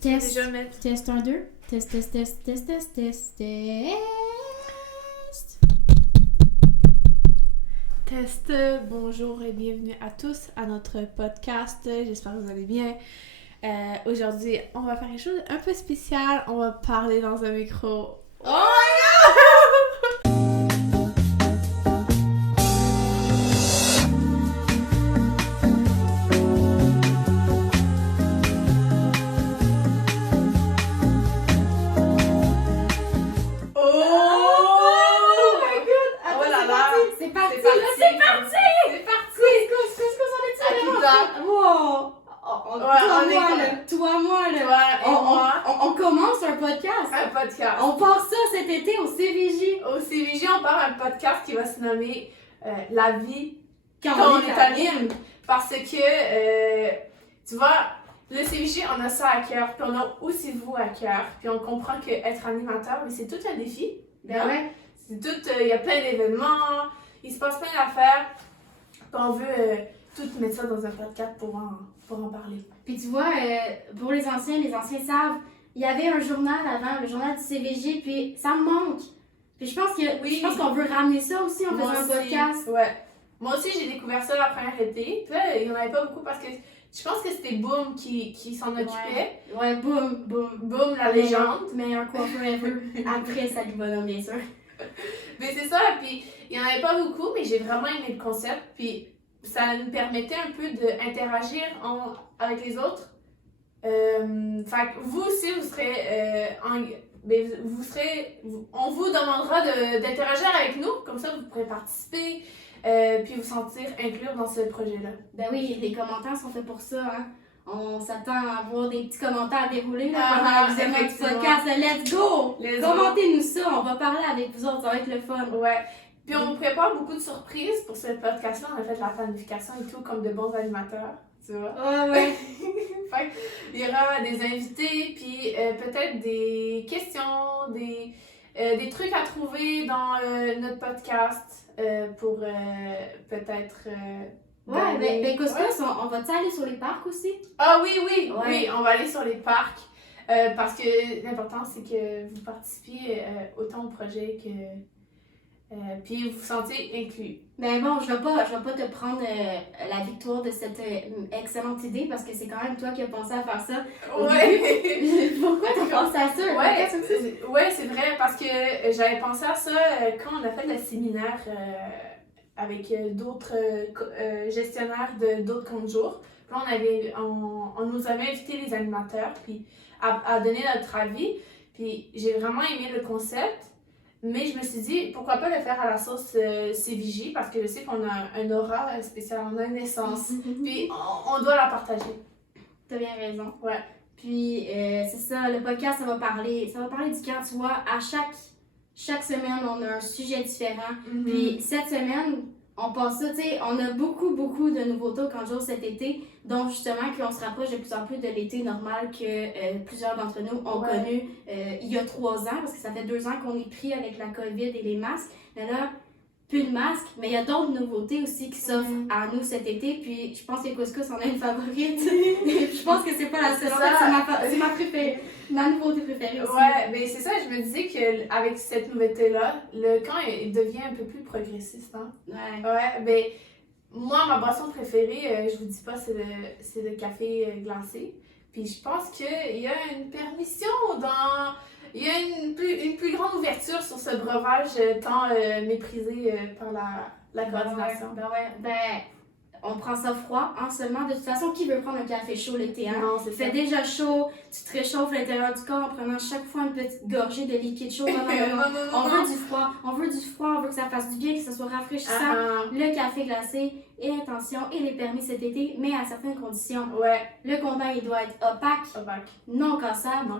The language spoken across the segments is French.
Test, déjà mettre... test 1, 2. Test. Test, bonjour et bienvenue à tous à notre podcast. J'espère que vous allez bien. Aujourd'hui, on va faire quelque chose un peu spécial. On va parler dans un micro. Oh my god! On commence un podcast. Un podcast. On part ça cet été au CVJ. Au CVJ, on part un podcast qui va se nommer La vie Quand on est anime. Parce que, tu vois, le CVJ, on a ça à cœur. Puis on a aussi vous à cœur. Puis on comprend qu'être animateur, mais c'est tout un défi. Ben ouais. C'est tout, il y a plein d'événements, il se passe plein d'affaires. Puis on veut tout mettre ça dans un podcast pour en parler. Puis tu vois, pour les anciens savent, il y avait un journal avant, le journal du CVJ, puis ça me manque. Puis je pense qu'on veut ramener ça aussi en faisant un podcast. Ouais. Moi aussi, j'ai découvert ça la première été. Puis là, il n'y en avait pas beaucoup parce que je pense que c'était Boom qui s'en occupait. Ouais, Boom. Boom, la légende. Meilleur coiffeur ever. Après Salut Bonhomme, bien sûr. Mais c'est ça, puis il n'y en avait pas beaucoup, mais j'ai vraiment aimé le concept. Puis ça nous permettait un peu d'interagir avec les autres. Fait que vous aussi, vous serez on vous demandera d'interagir avec nous, comme ça vous pourrez participer, puis vous sentir inclure dans ce projet-là. Ben oui, les commentaires sont faits pour ça, hein. On s'attend à avoir des petits commentaires à dérouler là, pendant le visionnement du podcast. Let's go! Commentez-nous ça, on va parler avec vous autres, ça va être le fun. Ouais. Puis on vous prépare beaucoup de surprises pour ce podcast-là. On a fait la planification et tout comme de bons animateurs, tu vois. Ouais. Fait il y aura des invités, puis peut-être des questions, des trucs à trouver dans notre podcast pour peut-être... ben Couscous, on va-tu aller sur les parcs aussi? Ah oui, on va aller sur les parcs. Parce que l'important, c'est que vous participiez autant au projet que... puis vous vous sentez inclus. Ben bon, je vais pas te prendre la victoire de cette excellente idée parce que c'est quand même toi qui as pensé à faire ça. Ouais. Pourquoi t'as pensé à ça? Ouais, c'est vrai parce que j'avais pensé à ça quand on a fait le séminaire avec d'autres gestionnaires d'autres comptes jours. Puis là, on nous avait invité les animateurs puis à donner notre avis. Puis j'ai vraiment aimé le concept. Mais je me suis dit, pourquoi pas le faire à la sauce CVJ, parce que je sais qu'on a un aura spécial, on a une essence, puis on doit la partager. T'as bien raison. Ouais. Puis c'est ça, le podcast, ça va parler du cœur, tu vois, à chaque semaine, on a un sujet différent. Puis cette semaine, on passe ça, tu sais, on a beaucoup de nouveautés au camp de jour cet été, donc justement qu'on se rapproche de plus en plus de l'été normal que plusieurs d'entre nous ont connu il y a 3 ans, parce que ça fait 2 ans qu'on est pris avec la COVID et les masques. Mais là, plus de masques, mais il y a d'autres nouveautés aussi qui s'offrent à nous cet été, puis je pense que Couscous en a une favorite. Je pense que c'est pas la seule, c'est ma préférée, ma nouveauté préférée aussi. Ouais, mais c'est ça, je me disais qu'avec cette nouveauté-là, le camp il devient un peu plus progressiste, hein? Ouais, ben moi, ma boisson préférée, je vous dis pas, c'est le café glacé. Puis je pense qu'il y a une permission il y a une plus grande ouverture sur ce breuvage tant méprisé par la coordination. On prend ça froid, hein, seulement. De toute façon, qui veut prendre un café chaud l'été, hein? Non, c'est fait déjà chaud, tu te réchauffes l'intérieur du corps en prenant chaque fois une petite gorgée de liquide chaud. Non. On veut du froid, on veut que ça fasse du bien, que ça soit rafraîchissant. Le café glacé, et attention, il est permis cet été, mais à certaines conditions. Ouais. Le contenant, il doit être opaque. Non cassable.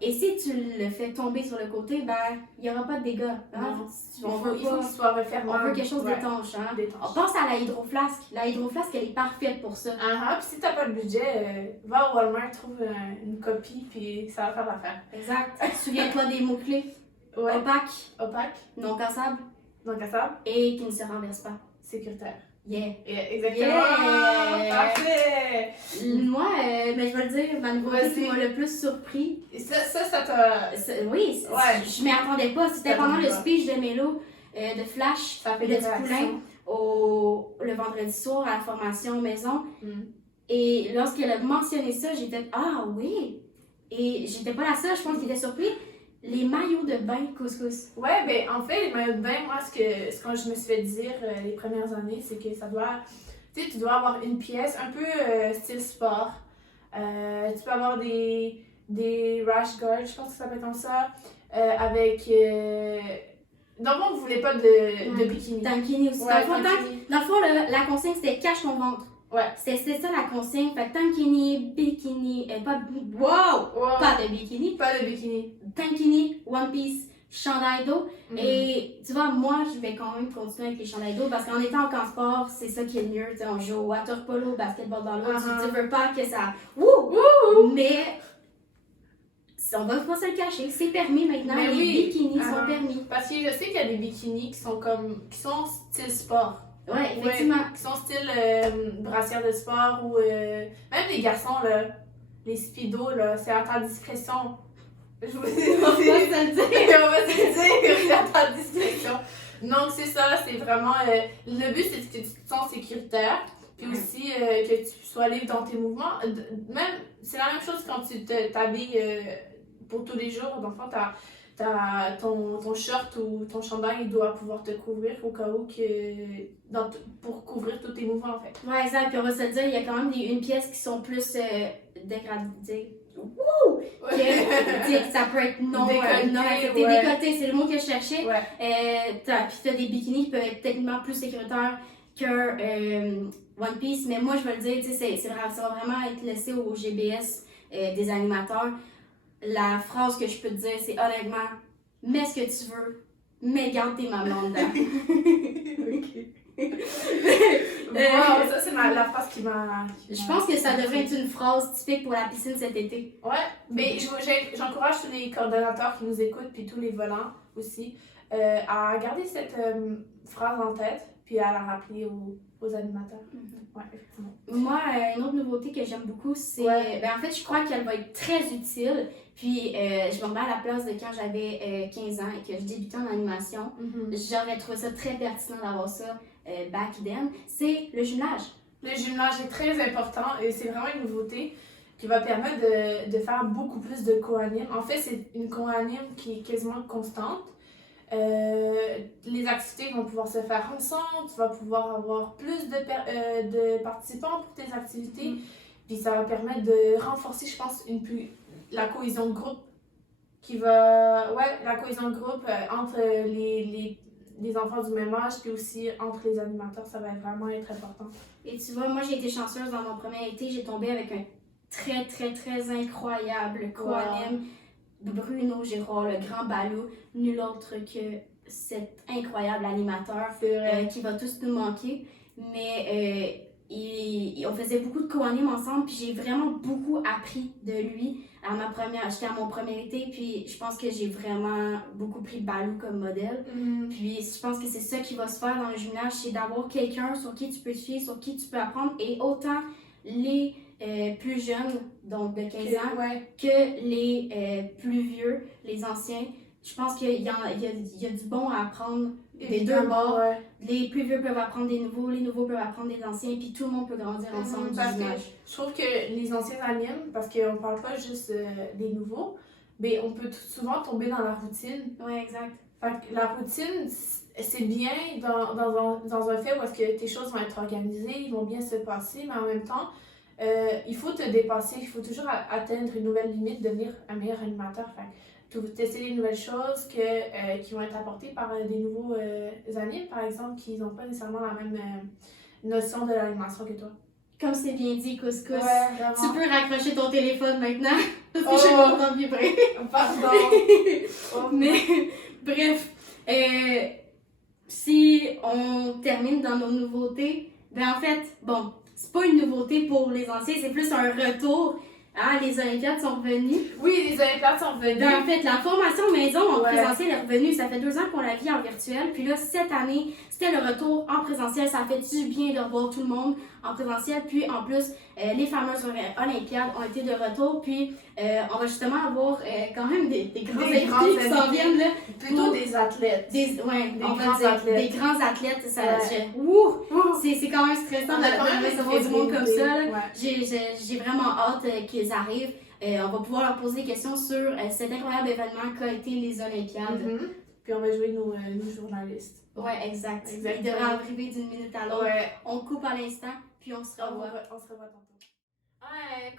Et si tu le fais tomber sur le côté, ben, il n'y aura pas de dégâts. Hein? Il faut qu'il soit refermant. On veut quelque chose d'étanche. Hein? On pense à la hydroflasque. La hydroflasque, elle est parfaite pour ça. Puis si t'as pas de budget, va au Walmart, trouve une copie, puis ça va faire l'affaire. Exact. Souviens-toi des mots-clés. Opaque. Opaque. Non cassable. Non cassable. Et qui ne se renverse pas. Sécuritaire. Exactement! Yeah. Parfait! Moi, ben, je vais le dire, ma nouveauté qui m'a le plus surpris. Ça t'a... Oui, Ouais. je m'y attendais pas. C'était Ça pendant le t'attendait pas. speech de Mélo, de Flash, Ça fait le des petit poulain, réactions. le vendredi soir à la formation maison. Mm. Et lorsqu'elle a mentionné ça, j'ai fait ah oui! Et j'étais pas la seule, je pense qu'il était surpris. Les maillots de bain couscous. Ouais, ben en fait, les maillots de bain, moi, ce que je me suis fait dire les premières années, c'est que ça doit. Tu sais, tu dois avoir une pièce un peu style sport. Tu peux avoir des rash guards, je pense que ça s'appelle comme ça, avec. Dans le fond, vous voulez pas de bikini. Tankini aussi. Ouais, Dans le fond, la consigne c'était cache ton ventre. Ouais. C'était ça la consigne. Fait tankini, bikini, pas de bikini. Pas de bikini. Tankini, One Piece, chandail d'eau. Et tu vois, moi, je vais quand même continuer avec les chandails d'eau parce qu'en étant en camp sport, c'est ça qui est le mieux. T'sais, on joue au water polo, basketball dans l'eau. Tu veux pas que ça. Mais on va pas se le cacher, c'est permis maintenant. Mais les bikinis sont permis. Parce que je sais qu'il y a des bikinis qui sont style sport. Ouais, effectivement. Ouais, qui sont style brassière de sport ou même les garçons, là, les speedos, là, c'est à ta discrétion. Je vous dis, On va se le dire. on va se dire, c'est à ta discrétion. Donc, c'est ça, c'est vraiment. Le but, c'est que tu te sens sécuritaire, puis aussi que tu sois libre dans tes mouvements. Même, c'est la même chose quand tu t'habilles pour tous les jours. Dans le fond, ton short ou ton chandail il doit pouvoir te couvrir au cas où pour couvrir tous tes mouvements en fait. Ouais, exact. Puis on va se le dire, il y a quand même une pièce qui sont plus dégradées. Que ça peut être non accepté. Ouais. Décolleté, c'est le mot que je cherchais. Ouais. Puis t'as des bikinis qui peuvent être techniquement plus sécuritaires que One Piece. Mais moi, je veux le dire, ça va vraiment être laissé au GBS des animateurs. La phrase que je peux te dire, c'est honnêtement, mets ce que tu veux, mais garde tes mamans dedans. Wow, ça c'est la phrase qui m'a. Je pense que ça devrait être une phrase typique pour la piscine cet été. Ouais, mais j'encourage tous les coordonnateurs qui nous écoutent, puis tous les volants aussi, à garder cette phrase en tête, puis à la rappeler aux animateurs. Ouais, effectivement. Moi, une autre nouveauté que j'aime beaucoup, c'est. Ben, en fait, je crois qu'elle va être très utile. Puis, je me remets à la place de quand j'avais 15 ans et que je débutais en animation. J'aurais trouvé ça très pertinent d'avoir ça back then. C'est le jumelage. Le jumelage est très important et c'est vraiment une nouveauté qui va permettre de faire beaucoup plus de co-anime. En fait, c'est une co-anime qui est quasiment constante. Les activités vont pouvoir se faire ensemble, tu vas pouvoir avoir plus de participants pour tes activités, puis ça va permettre de renforcer, je pense, la cohésion de groupe la cohésion de groupe entre les enfants du même âge, puis aussi entre les animateurs, ça va vraiment être important. Et tu vois, moi j'ai été chanceuse dans mon premier été, j'ai tombé avec un très très très incroyable co-anime. Bruno Girard, le grand ballot, nul autre que cet incroyable animateur qui va tous nous manquer. Mais on faisait beaucoup de co-animes ensemble, puis j'ai vraiment beaucoup appris de lui. J'étais à mon premier été, puis je pense que j'ai vraiment beaucoup pris Balou comme modèle. Puis je pense que c'est ça qui va se faire dans le jumelage, c'est d'avoir quelqu'un sur qui tu peux te fier, sur qui tu peux apprendre, et autant les plus jeunes, donc de 15 ans, que les plus vieux, les anciens. Je pense qu'il y a du bon à apprendre des deux bords. Les plus vieux peuvent apprendre des nouveaux, les nouveaux peuvent apprendre des anciens, puis tout le monde peut grandir ensemble du jumelage. Je trouve que les anciens animent, parce qu'on parle pas juste des nouveaux, mais on peut souvent tomber dans la routine. Ouais, exact. Fait que la routine, c'est bien dans un fait où est-ce que tes choses vont être organisées, ils vont bien se passer, mais en même temps, il faut te dépasser, il faut toujours atteindre une nouvelle limite, devenir un meilleur animateur. Fait que tester des nouvelles choses qui vont être apportées par des nouveaux animes, par exemple, qui n'ont pas nécessairement la même notion de l'animation que toi. Comme c'est bien dit, couscous. Ouais, tu peux raccrocher ton téléphone maintenant, parce que je m'entends vibrer. Pardon. Mais, bref, si on termine dans nos nouveautés, ben en fait, bon, c'est pas une nouveauté pour les anciens, c'est plus un retour. Ah, les Olympiades sont revenues. Oui, les Olympiades sont revenues. Ben, en fait, la formation maison en Ouais. présentiel est revenue. Ça fait 2 ans qu'on la vit en virtuel. Puis là, cette année, c'était le retour en présentiel. Ça fait du bien de revoir tout le monde en présentiel. Puis en plus, les fameuses Olympiades ont été de retour. Puis on va justement avoir quand même des grands invités qui s'en viennent. Là, Plutôt des athlètes. On va grands dire athlètes. des grands athlètes. Ça, Ouais. c'est quand même stressant On a quand de même recevoir du monde comme ça. Là. Ouais. J'ai vraiment hâte qu'ils arrivent. On va pouvoir leur poser des questions sur cet incroyable événement qu'a été les Olympiades. Puis on va jouer nos journalistes. Ouais, exact. Exactement. Ils devraient arriver d'une minute à l'autre. Ouais. On coupe à l'instant, puis on se revoit. On se revoit tantôt.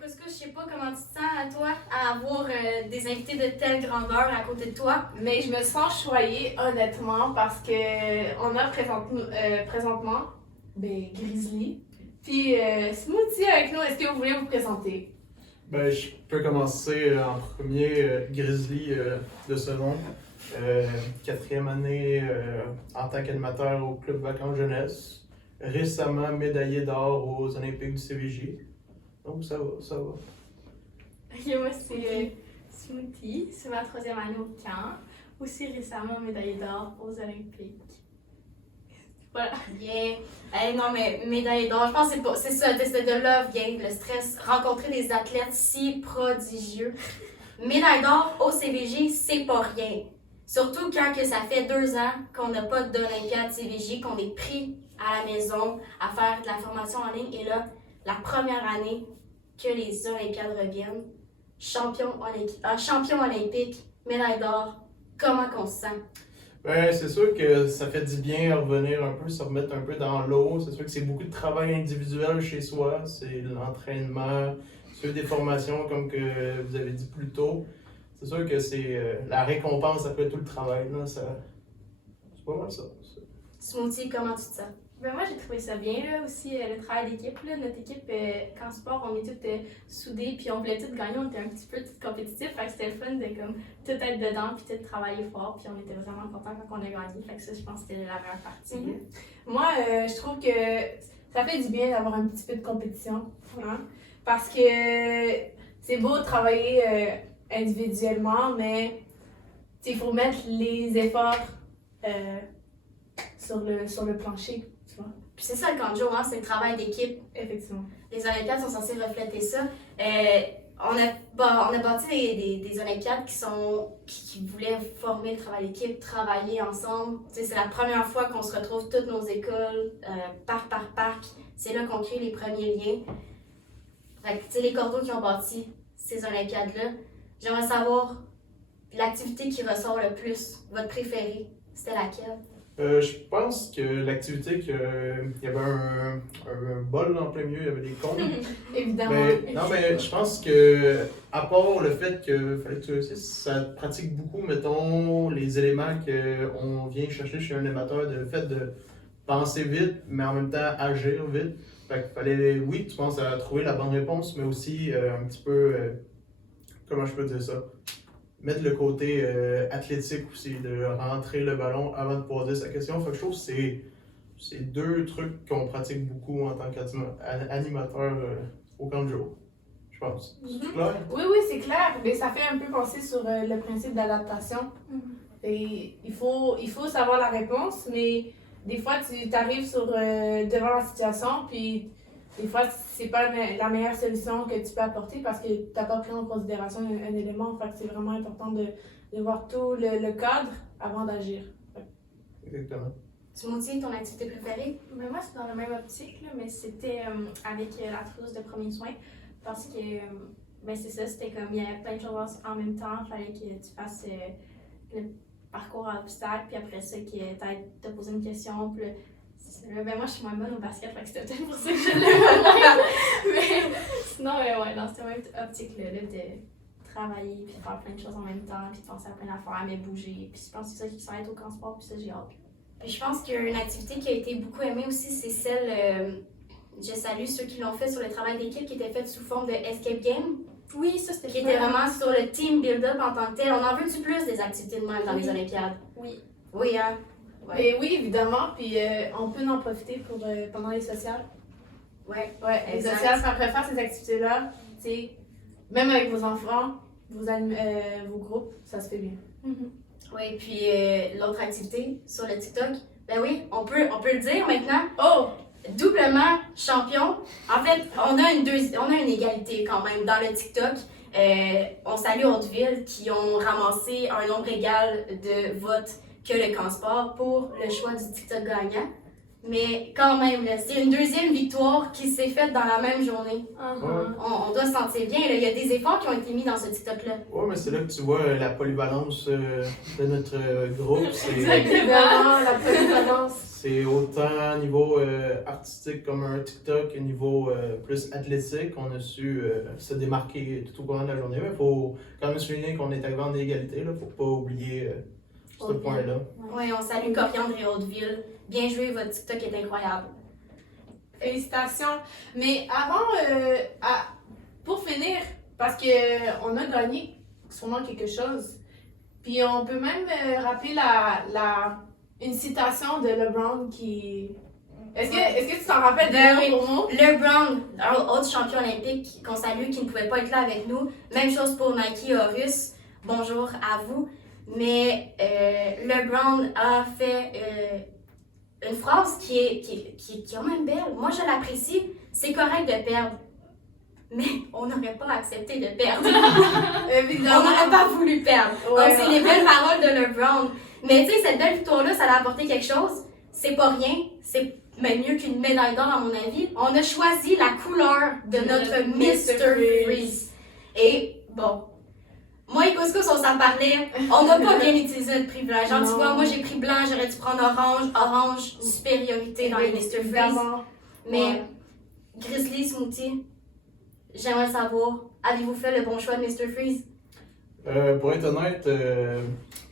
Couscous, je sais pas comment tu te sens, toi, à avoir des invités de telle grandeur à côté de toi. Mais je me sens choyée, honnêtement, parce que on a présentement Grizzly. Puis Smoothie avec nous, est-ce que vous voulez vous présenter? Ben, je peux commencer en premier, Grizzly de ce nom. 4e année en tant qu'animateur au Club Vacances Jeunesse. Récemment médaillé d'or aux Olympiques du CVJ. Donc ça va, ça va. Ok, moi c'est Smoothie, c'est ma 3e année au camp. Aussi récemment médaillée d'or aux Olympiques. Voilà. Yeah. Non, mais médaille d'or, je pense que c'est ça, c'est de là vient le stress. Rencontrer des athlètes si prodigieux. Médaille d'or au CVJ, c'est pas rien. Surtout quand que ça fait 2 ans qu'on n'a pas d'Olympiade CVJ, qu'on est pris à la maison à faire de la formation en ligne. Et là, la première année que les Olympiades reviennent, champion olympique, médaille d'or, comment qu'on se sent? Ben, c'est sûr que ça fait du bien revenir un peu, se remettre un peu dans l'eau. C'est sûr que c'est beaucoup de travail individuel chez soi. C'est l'entraînement, suivre des formations comme que vous avez dit plus tôt. C'est sûr que c'est la récompense après tout le travail. Là, c'est pas mal ça. Smoothie, comment tu te sens? Ben moi j'ai trouvé ça bien là aussi, le travail d'équipe. Là. Notre équipe, qu'en sport, on est toutes soudées, puis on voulait toutes gagner, on était un petit peu toutes compétitifs. Fait que c'était le fun de comme, tout être dedans, puis tout travailler fort, puis on était vraiment contents quand on a gagné. Fait que ça, je pense que c'était la meilleure partie. Moi, je trouve que ça fait du bien d'avoir un petit peu de compétition. Hein? Parce que c'est beau de travailler individuellement, mais il faut mettre les efforts sur le plancher. Tu vois? Puis c'est ça le camp de jour, hein, c'est le travail d'équipe. Effectivement. Les Olympiades sont censées refléter ça. On a bâti des Olympiades qui voulaient former le travail d'équipe, travailler ensemble. T'sais, c'est la première fois qu'on se retrouve toutes nos écoles, parc par parc. C'est là qu'on crée les premiers liens. Fait que, les cordeaux qui ont bâti ces Olympiades-là, j'aimerais savoir l'activité qui ressort le plus, votre préférée, c'était laquelle? Je pense que l'activité, il y avait un bol en plein milieu, il y avait des cônes. Évidemment. Non, mais je pense que, à part le fait que, fallait que ça pratique beaucoup, mettons, les éléments qu'on vient chercher chez un amateur, le fait de penser vite, mais en même temps agir vite. Fait qu'il fallait, oui, tu penses à trouver la bonne réponse, mais aussi un petit peu, comment je peux dire ça? Mettre le côté athlétique aussi, de rentrer le ballon avant de poser sa question. Fait que je trouve que c'est 2 trucs qu'on pratique beaucoup en tant qu'animateur au camp de jour, je pense. C'est clair? Oui, c'est clair. Mais ça fait un peu penser sur le principe d'adaptation. Et il faut savoir la réponse, mais des fois, tu arrives devant la situation, puis des fois, c'est pas la meilleure solution que tu peux apporter parce que tu n'as pas pris en considération un élément. Fait que c'est vraiment important de voir tout le cadre avant d'agir. Exactement. Smoothie, ton activité préférée? Ben moi c'est dans la même optique, là, mais c'était avec la trousse de premiers soins. Parce que ben c'est ça, c'était comme il y avait plein de choses en même temps. Il fallait que tu fasses le parcours à l'hôpital, puis après ça, que tu ailles te poser une question. Puis ben moi je suis moins bonne au basket, fait que c'était peut-être pour ça que je l'ai mais sinon, ouais, dans cette même optique-là, de travailler, puis de faire plein de choses en même temps, puis de penser à plein d'affaires, mais bouger. Puis je pense que c'est ça qui s'arrête au camp sport, puis ça j'ai hâte. Puis je pense qu'une activité qui a été beaucoup aimée aussi, c'est celle, je salue ceux qui l'ont fait sur le travail d'équipe, qui était faite sous forme de escape game, Oui, ça c'était qui était vraiment sur le team build-up en tant que tel. On en veut-tu plus des activités de même dans les Oui. Olympiades? Oui. Oui, hein? Et oui, évidemment. Puis on peut en profiter pendant les sociales. Ouais. Ouais, les Exact. sociales, ça préfère ces activités-là. Tu sais, même avec vos enfants, vos groupes, ça se fait bien. Oui, puis l'autre activité sur le TikTok, ben oui, on peut le dire maintenant. Oh! Doublement champion. En fait, on a une égalité quand même dans le TikTok. On salue Hauteville qui ont ramassé un nombre égal de votes que le Cansport pour le choix du TikTok gagnant. Mais quand même, là, c'est une deuxième victoire qui s'est faite dans la même journée. On doit se sentir bien. Là. Il y a des efforts qui ont été mis dans ce TikTok-là. Ouais, mais c'est là que tu vois la polyvalence de notre groupe. Exactement, la polyvalence. C'est autant niveau artistique comme un TikTok, niveau plus athlétique, on a su se démarquer tout au cours de la journée. Mais il faut quand même souligner qu'on est arrivé en égalité, il ne faut pas oublier ce point-là. Oui, on salue Coriandre et Hauteville. Bien joué, votre TikTok est incroyable. Félicitations. Mais avant, pour finir, parce qu'on a gagné sûrement quelque chose, puis on peut même rappeler une citation de LeBron qui... Est-ce que tu t'en rappelles Ben de pour nous? LeBron, autre champion olympique qu'on salue, qui ne pouvait pas être là avec nous. Même chose pour Nike Horus. Bonjour à vous. Mais LeBron a fait une phrase qui est quand même belle. Moi, je l'apprécie. C'est correct de perdre. Mais on n'aurait pas accepté de perdre. Évidemment. On n'aurait pas voulu perdre. Ouais, donc, c'est les belles paroles de LeBron. Mais tu sais, cette belle victoire-là, ça a apporté quelque chose. C'est pas rien. C'est même mieux qu'une médaille d'or, à mon avis. On a choisi la couleur de notre Mr. Freeze. Et bon, moi et Couscous, on s'en parlait. On n'a pas bien utilisé notre privilège. Genre, tu vois, moi j'ai pris blanc, j'aurais dû prendre orange. Orange, supériorité dans les Mr. Freeze. Mais Grizzly Smoothie, j'aimerais savoir, avez-vous fait le bon choix de Mr. Freeze? Pour être honnête,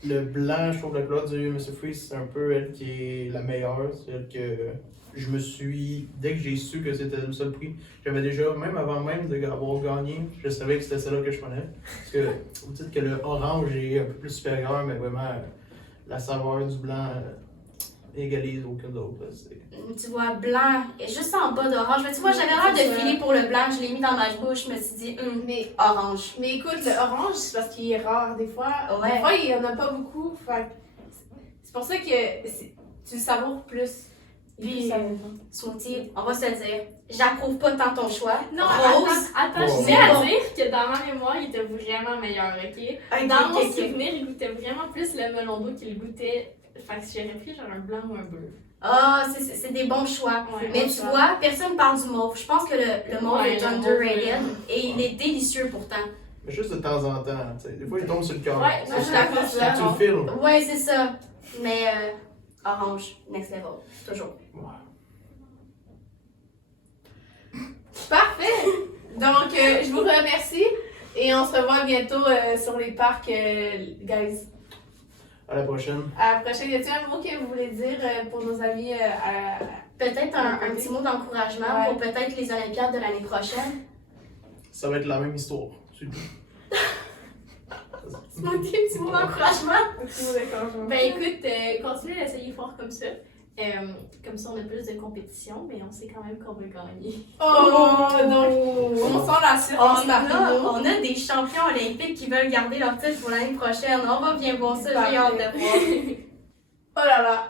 le blanc, je trouve la couleur du Mr. Freeze, c'est un peu elle qui est la meilleure. C'est elle que je me suis, dès que j'ai su que c'était le seul prix, j'avais déjà, même avant même d'avoir gagné, je savais que c'était celle-là que je prenais. Parce que vous dites que le orange est un peu plus supérieur, mais vraiment la saveur du blanc égalise aucun d'autre. Tu vois, blanc, juste en bas d'orange. Mais tu vois, j'avais l'air de filer pour le blanc, je l'ai mis dans ma bouche, je me suis dit, mais orange. Mais écoute, le orange, c'est parce qu'il est rare. Des fois, il n'y en a pas beaucoup. C'est pour ça que tu le savoures plus. Puis, Smoothie, on va se le dire, j'approuve pas tant ton choix. Non, Rose. attends, je tiens à dire que dans ma mémoire, il était vraiment meilleur, ok? Dans mon souvenir, il goûtait vraiment plus le melon d'eau qu'il goûtait. Fait que j'aurais pris genre un blanc ou un bleu. Ah, c'est des bons choix. Ouais, mais bon tu choix. vois, personne parle du mauve. Je pense que le mauve est underrated et il est délicieux pourtant. Mais juste de temps en temps, tu sais. Des fois, il tombe sur le cœur. Ouais, non, je suis d'accord, Tu le files. Ouais, c'est ça. Mais orange, next level, toujours. Parfait! Donc, je vous remercie et on se revoit bientôt sur les parcs, guys. À la prochaine. À la prochaine. Y a-t-il un mot que vous voulez dire pour nos amis Peut-être un petit mot d'encouragement pour peut-être les Olympiades de l'année prochaine. Ça va être la même histoire. C'est tout. C'est mon petit mot d'encouragement. Ben écoute, continuez d'essayer fort comme ça. Comme ça, on a plus de compétition, mais on sait quand même qu'on va gagner. Oh! Donc, on sent l'assurance parmi nous. On a des champions olympiques qui veulent garder leur titre pour l'année prochaine. On va bien voir ça, j'ai hâte de voir. Oh là là!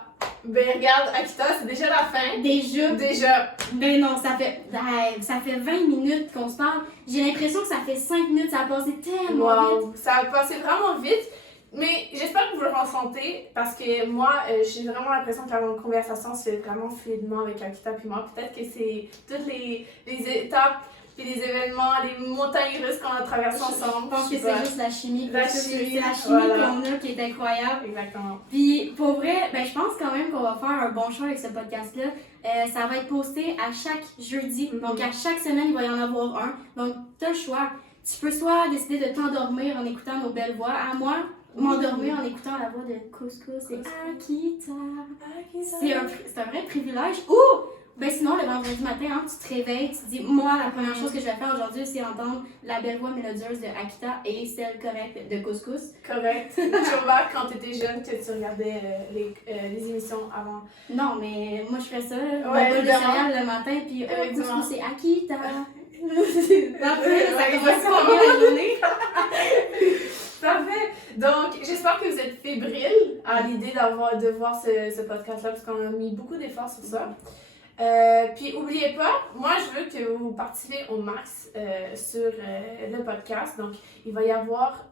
Ben regarde, Akita, c'est déjà la fin. Déjà. Ben non, ça fait 20 minutes qu'on se parle. J'ai l'impression que ça fait 5 minutes, ça a passé tellement vite. Ça a passé vraiment vite. Mais j'espère que vous le ressentez parce que moi, j'ai vraiment l'impression que la conversation se fait vraiment fluidement avec Akita puis moi. Peut-être que c'est toutes les étapes puis les événements, les montagnes russes qu'on a traversées ensemble. Je pense que c'est juste la chimie. La C'est chimie, la chimie voilà. qu'on a qui est incroyable. Exactement. Puis pour vrai, ben, je pense quand même qu'on va faire un bon choix avec ce podcast-là. Ça va être posté à chaque jeudi. Donc à chaque semaine, il va y en avoir un. Donc tu as le choix. Tu peux soit décider de t'endormir en écoutant nos belles voix. À moi, m'endormir en écoutant la voix de Couscous et Akita. C'est un vrai privilège. Ou, ben sinon, le vendredi matin, hein, tu te réveilles, tu te dis, moi, la première chose que je vais faire aujourd'hui, c'est entendre la belle voix mélodieuse de Akita et celle correcte de Couscous. Correct. Tu remarques quand tu étais jeune que tu regardais les émissions avant. Non, mais moi, je fais ça. Ouais, Mon bol de évidemment. céréales le matin, puis Effectivement. Couscous et Akita. Parfait, ça commence pas bien la journée. Parfait. Donc, j'espère que vous êtes fébriles à l'idée de voir ce podcast-là, parce qu'on a mis beaucoup d'efforts sur ça. Puis, oubliez pas, moi, je veux que vous participez au max sur le podcast. Donc, il va y avoir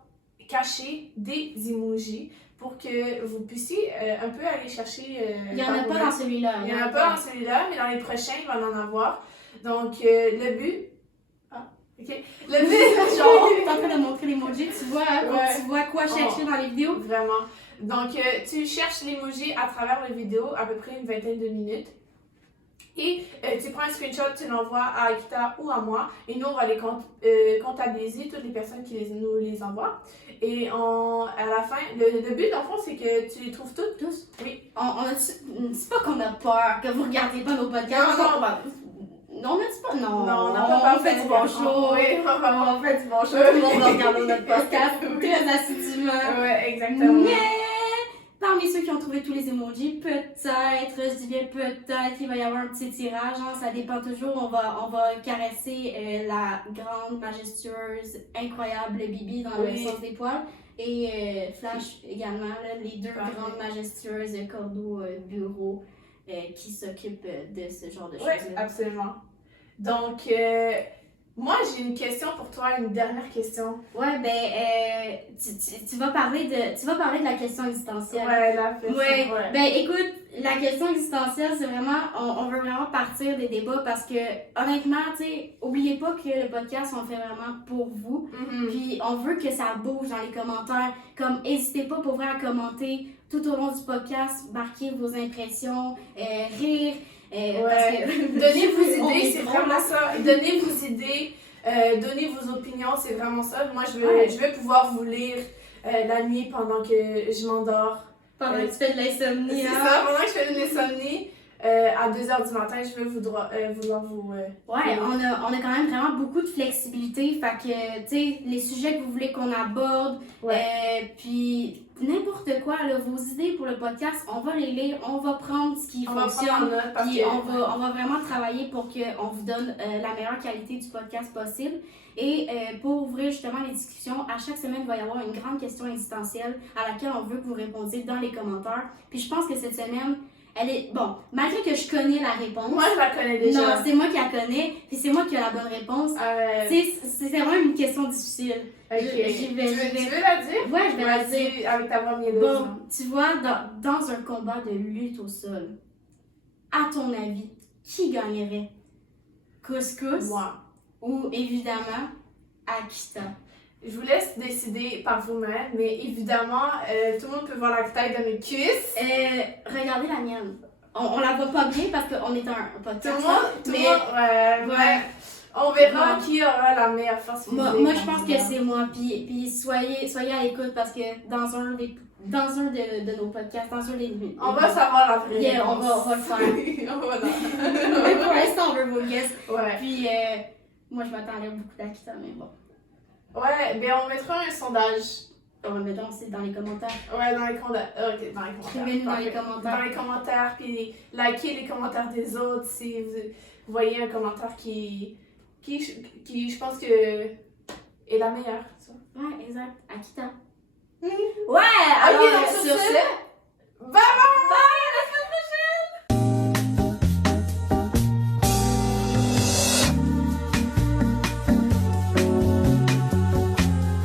caché des emojis pour que vous puissiez un peu aller chercher... Il n'y en a pas dans celui-là. Il n'y en a pas dans celui-là, mais dans les prochains, il va en avoir. Donc, le but... OK. Le but, Genre, t'es en train de montrer l'emoji, tu vois, Ouais. tu vois quoi chercher dans les vidéos. Vraiment. Donc, tu cherches l'emoji à travers la vidéo, à peu près une vingtaine de minutes. Et tu prends un screenshot, tu l'envoies à Akita ou à moi. Et nous, on va les comptabiliser, toutes les personnes qui nous les envoient. Et à la fin, le but, dans le fond, c'est que tu les trouves toutes. Tous? Oui. C'est pas qu'on a peur que vous regardiez pas nos podcasts. Non, on a dit pas. Non, Non, on n'a pas on fait du bon show. Oui, On fait du bon show. Tout le monde va regarder notre podcast très assidûment. Ouais, exactement. Mais parmi ceux qui ont trouvé tous les emojis, peut-être, je dis bien peut-être, il va y avoir un petit tirage. Hein, ça dépend toujours. On va caresser la grande, majestueuse, incroyable Bibi dans le sens des poils. Et Flash également, là, les deux grandes, majestueuses Cordeau Bureau qui s'occupent de ce genre de choses. Oui, absolument. Donc, moi, j'ai une question pour toi, une dernière question. Ouais, ben, tu vas parler de la question existentielle. Ouais, la question. Ouais. Ben, écoute, la question existentielle, c'est vraiment, on veut vraiment partir des débats parce que, honnêtement, tu sais, oubliez pas que le podcast, on fait vraiment pour vous. Puis, on veut que ça bouge dans les commentaires. Comme, n'hésitez pas pour vrai à commenter tout au long du podcast, marquer vos impressions, rire. Parce que Donnez vos on idées, est c'est drôle. vraiment ça. Donnez vos idées, donnez vos opinions, c'est vraiment ça. Moi, je vais pouvoir vous lire la nuit pendant que je m'endors. Pendant que tu fais de l'insomnie, C'est hein. ça, pendant que je fais de l'insomnie, à 2h du matin, je vais vouloir vous... Ouais, on a quand même vraiment beaucoup de flexibilité. Fait que, tu sais, les sujets que vous voulez qu'on aborde, puis n'importe quoi, là, vos idées pour le podcast, on va les lire, on va prendre ce qui fonctionne, puis on va vraiment travailler pour qu'on vous donne la meilleure qualité du podcast possible. Et pour ouvrir justement les discussions, à chaque semaine, il va y avoir une grande question existentielle à laquelle on veut que vous répondiez dans les commentaires. Puis je pense que cette semaine, elle est... Bon, malgré que je connais la réponse... Moi, je la connais déjà. Non, c'est moi qui la connais, puis c'est moi qui ai la bonne réponse. C'est vraiment une question difficile. Ok. J'y vais. Tu veux la dire? Ouais, je vais la dire. Vas-y, avec ta voix mielleuse. Bon, tu vois, dans un combat de lutte au sol, à ton avis, qui gagnerait? Couscous Moi. ou évidemment Akita? Je vous laisse décider par vous-même, mais évidemment, tout le monde peut voir la taille de mes cuisses. Regardez la mienne. On la voit pas bien parce qu'on est un podcast. Tout le monde, ouais. On verra qui aura la meilleure force physique. Moi, je pense que c'est moi. Puis soyez à l'écoute parce que dans un de nos podcasts, dans un des... On va savoir la vraie Yeah, on réponse. va le faire. On va Mais pour l'instant, on veut vos guests. Ouais. Puis, moi, je m'attendais à beaucoup d'Akita, mais bon. Ouais, ben on mettra un sondage. On va le mettre aussi dans les commentaires. Ouais, dans les commentaires. Ok, dans les commentaires. Écrivez-nous dans les Parfait. commentaires. Dans les commentaires, puis likez les commentaires des autres si vous voyez un commentaire qui je pense que est la meilleure. Ça. Ouais, exact. Akita. Mhm. Ouais, alors Ok, donc sur sur ce, ce,